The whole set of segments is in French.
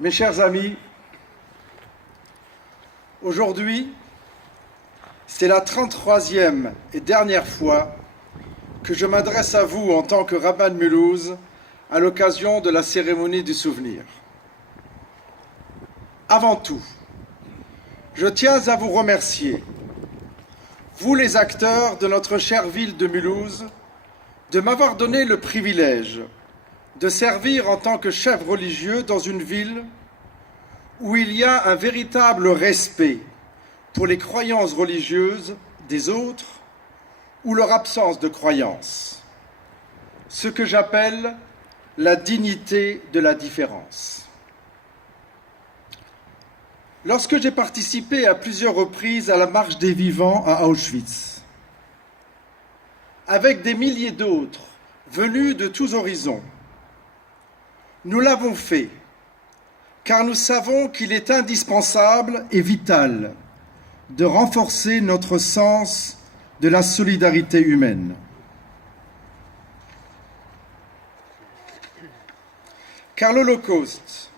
Mes chers amis, aujourd'hui, c'est la 33e et dernière fois que je m'adresse à vous en tant que rabbin de Mulhouse à l'occasion de la cérémonie du souvenir. Avant tout, je tiens à vous remercier, vous les acteurs de notre chère ville de Mulhouse, de m'avoir donné le privilège de servir en tant que chef religieux dans une ville où il y a un véritable respect pour les croyances religieuses des autres ou leur absence de croyance, ce que j'appelle la dignité de la différence. Lorsque j'ai participé à plusieurs reprises à la marche des vivants à Auschwitz, avec des milliers d'autres venus de tous horizons, nous l'avons fait car nous savons qu'il est indispensable et vital de renforcer notre sens de la solidarité humaine. Car l'Holocauste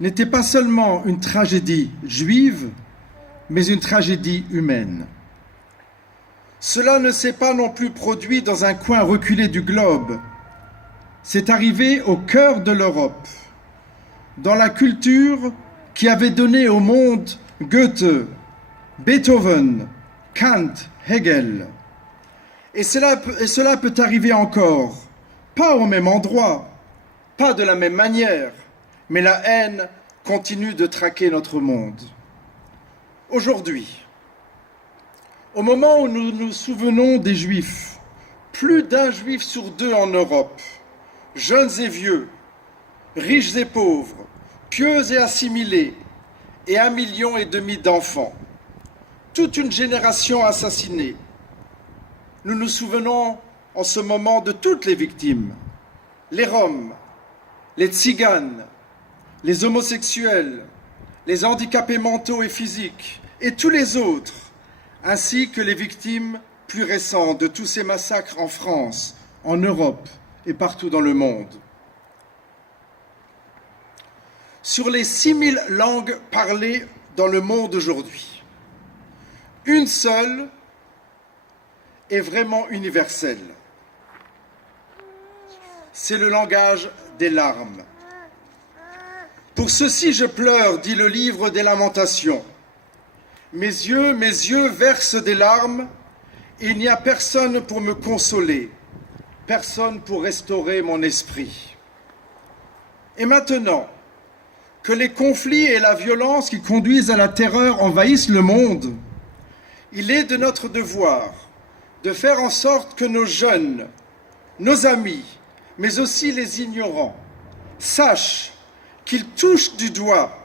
n'était pas seulement une tragédie juive, mais une tragédie humaine. Cela ne s'est pas non plus produit dans un coin reculé du globe. C'est arrivé au cœur de l'Europe, dans la culture qui avait donné au monde Goethe, Beethoven, Kant, Hegel. Et cela peut arriver encore, pas au même endroit, pas de la même manière, mais la haine continue de traquer notre monde. Aujourd'hui, au moment où nous nous souvenons des Juifs, plus d'un Juif sur deux en Europe, jeunes et vieux, riches et pauvres, pieux et assimilés, et 1,5 million d'enfants, toute une génération assassinée. Nous nous souvenons en ce moment de toutes les victimes, les Roms, les Tziganes, les homosexuels, les handicapés mentaux et physiques, et tous les autres, ainsi que les victimes plus récentes de tous ces massacres en France, en Europe et partout dans le monde. Sur les 6000 langues parlées dans le monde aujourd'hui, une seule est vraiment universelle. C'est le langage des larmes. Pour ceci je pleure, dit le livre des Lamentations. Mes yeux versent des larmes, et il n'y a personne pour me consoler, personne pour restaurer mon esprit. Et maintenant que les conflits et la violence qui conduisent à la terreur envahissent le monde, il est de notre devoir de faire en sorte que nos jeunes, nos amis, mais aussi les ignorants, sachent qu'ils touchent du doigt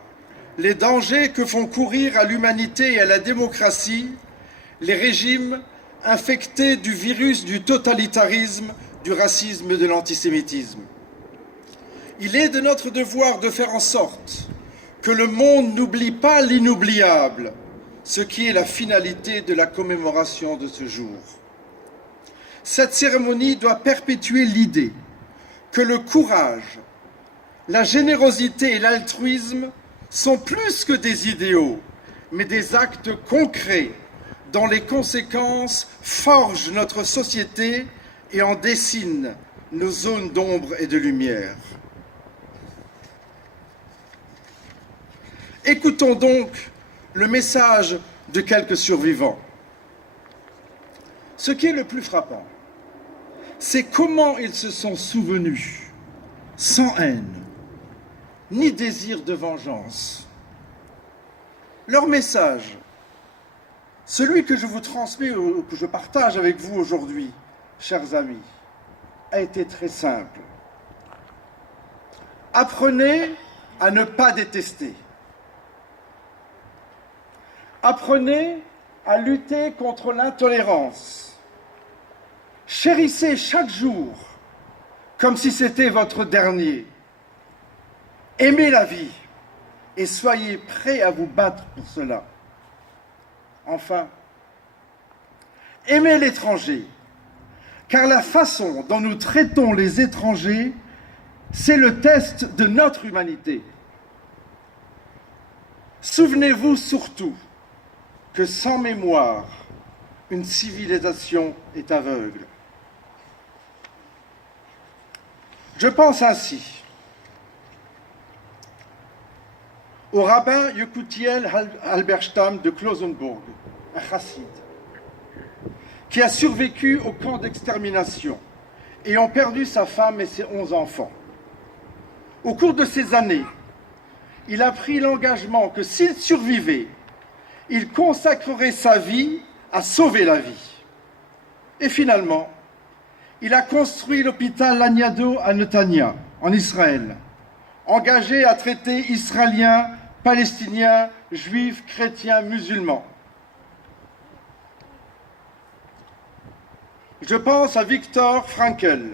les dangers que font courir à l'humanité et à la démocratie les régimes infectés du virus du totalitarisme, du racisme et de l'antisémitisme. Il est de notre devoir de faire en sorte que le monde n'oublie pas l'inoubliable, ce qui est la finalité de la commémoration de ce jour. Cette cérémonie doit perpétuer l'idée que le courage, la générosité et l'altruisme sont plus que des idéaux, mais des actes concrets dont les conséquences forgent notre société et en dessinent nos zones d'ombre et de lumière. Écoutons donc le message de quelques survivants. Ce qui est le plus frappant, c'est comment ils se sont souvenus, sans haine, ni désir de vengeance. Leur message, celui que je vous transmets ou que je partage avec vous aujourd'hui, chers amis, a été très simple. Apprenez à ne pas détester. Apprenez à lutter contre l'intolérance. Chérissez chaque jour comme si c'était votre dernier. Aimez la vie et soyez prêts à vous battre pour cela. Enfin, aimez l'étranger, car la façon dont nous traitons les étrangers, c'est le test de notre humanité. Souvenez-vous surtout que sans mémoire, une civilisation est aveugle. Je pense ainsi au rabbin Yekutiel Halberstam de Klausenburg, un chassid, qui a survécu au camp d'extermination, ayant perdu sa femme et ses 11 enfants. Au cours de ces années, il a pris l'engagement que s'il survivait, il consacrerait sa vie à sauver la vie. Et finalement, il a construit l'hôpital Laniado à Netanya, en Israël, engagé à traiter Israéliens, Palestiniens, Juifs, chrétiens, musulmans. Je pense à Viktor Frankl,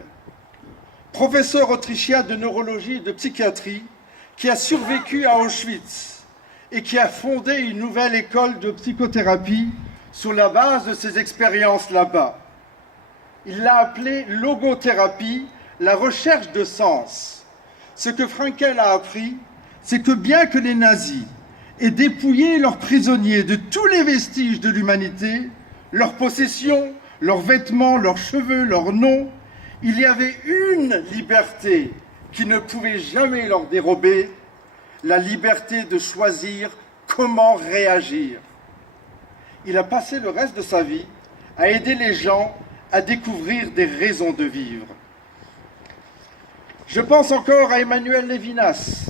professeur autrichien de neurologie et de psychiatrie, qui a survécu à Auschwitz et qui a fondé une nouvelle école de psychothérapie sur la base de ses expériences là-bas. Il l'a appelée logothérapie, la recherche de sens. Ce que Frankl a appris, c'est que bien que les nazis aient dépouillé leurs prisonniers de tous les vestiges de l'humanité, leurs possessions, leurs vêtements, leurs cheveux, leurs noms, il y avait une liberté qui ne pouvait jamais leur dérober, la liberté de choisir comment réagir. Il a passé le reste de sa vie à aider les gens à découvrir des raisons de vivre. Je pense encore à Emmanuel Lévinas,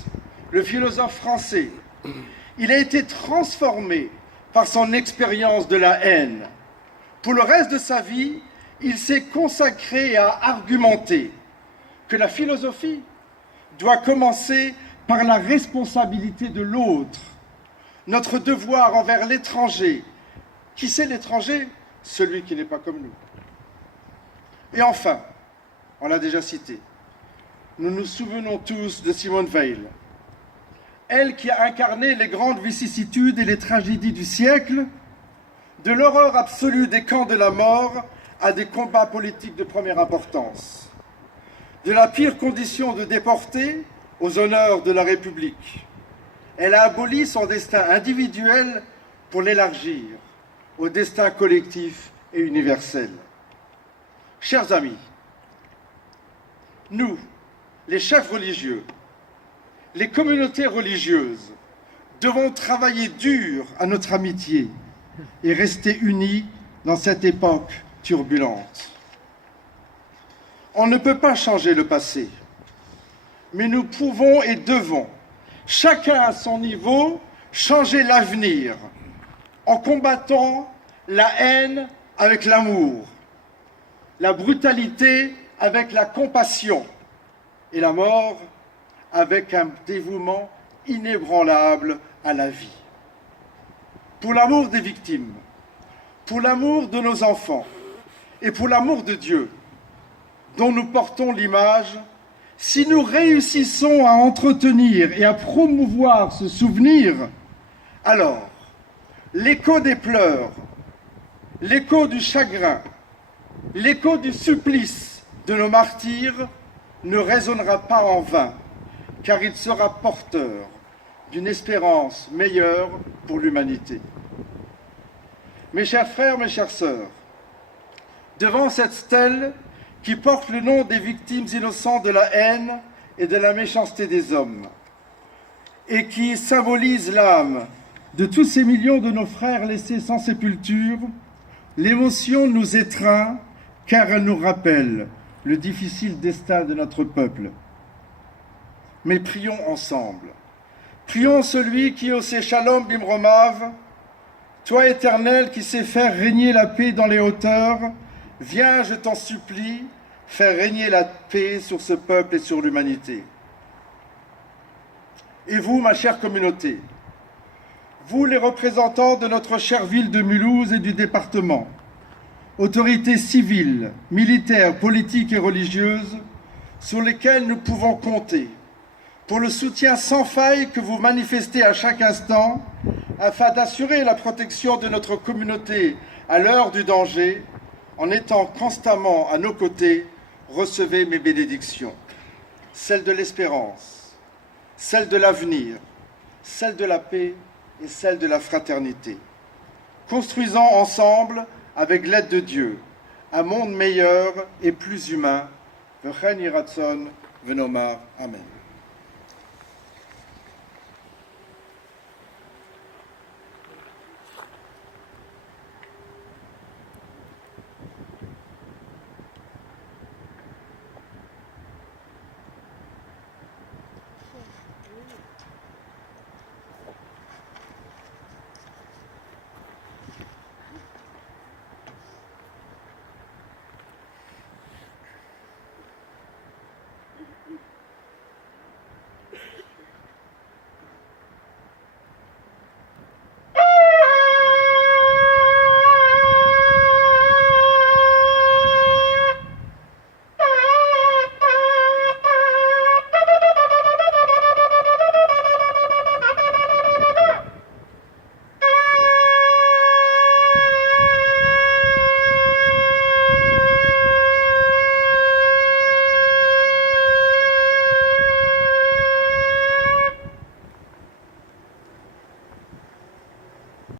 le philosophe français. Il a été transformé par son expérience de la haine. Pour le reste de sa vie, il s'est consacré à argumenter que la philosophie doit commencer par la responsabilité de l'autre, notre devoir envers l'étranger. Qui c'est l'étranger? Celui qui n'est pas comme nous. Et enfin, on l'a déjà cité, nous nous souvenons tous de Simone Veil, elle qui a incarné les grandes vicissitudes et les tragédies du siècle, de l'horreur absolue des camps de la mort à des combats politiques de première importance, de la pire condition de déporté aux honneurs de la République. Elle a aboli son destin individuel pour l'élargir au destin collectif et universel. Chers amis, nous, les chefs religieux, les communautés religieuses, devons travailler dur à notre amitié et rester unis dans cette époque turbulente. On ne peut pas changer le passé, mais nous pouvons et devons, chacun à son niveau, changer l'avenir en combattant la haine avec l'amour, la brutalité avec la compassion et la mort avec un dévouement inébranlable à la vie. Pour l'amour des victimes, pour l'amour de nos enfants et pour l'amour de Dieu, dont nous portons l'image, si nous réussissons à entretenir et à promouvoir ce souvenir, alors l'écho des pleurs, l'écho du chagrin, l'écho du supplice de nos martyrs ne résonnera pas en vain, car il sera porteur d'une espérance meilleure pour l'humanité. Mes chers frères, mes chères sœurs, devant cette stèle qui porte le nom des victimes innocentes de la haine et de la méchanceté des hommes, et qui symbolise l'âme de tous ces millions de nos frères laissés sans sépulture, l'émotion nous étreint car elle nous rappelle le difficile destin de notre peuple. Mais prions ensemble. Prions celui qui, au Shalom Bimromav, toi éternel qui sais faire régner la paix dans les hauteurs, viens, je t'en supplie, faire régner la paix sur ce peuple et sur l'humanité. Et vous, ma chère communauté, vous les représentants de notre chère ville de Mulhouse et du département, autorités civiles, militaires, politiques et religieuses, sur lesquelles nous pouvons compter, pour le soutien sans faille que vous manifestez à chaque instant, afin d'assurer la protection de notre communauté à l'heure du danger, en étant constamment à nos côtés, recevez mes bénédictions, celles de l'espérance, celles de l'avenir, celles de la paix et celle de la fraternité. Construisons ensemble, avec l'aide de Dieu, un monde meilleur et plus humain. V'chen yiratzon v'nomar Amen.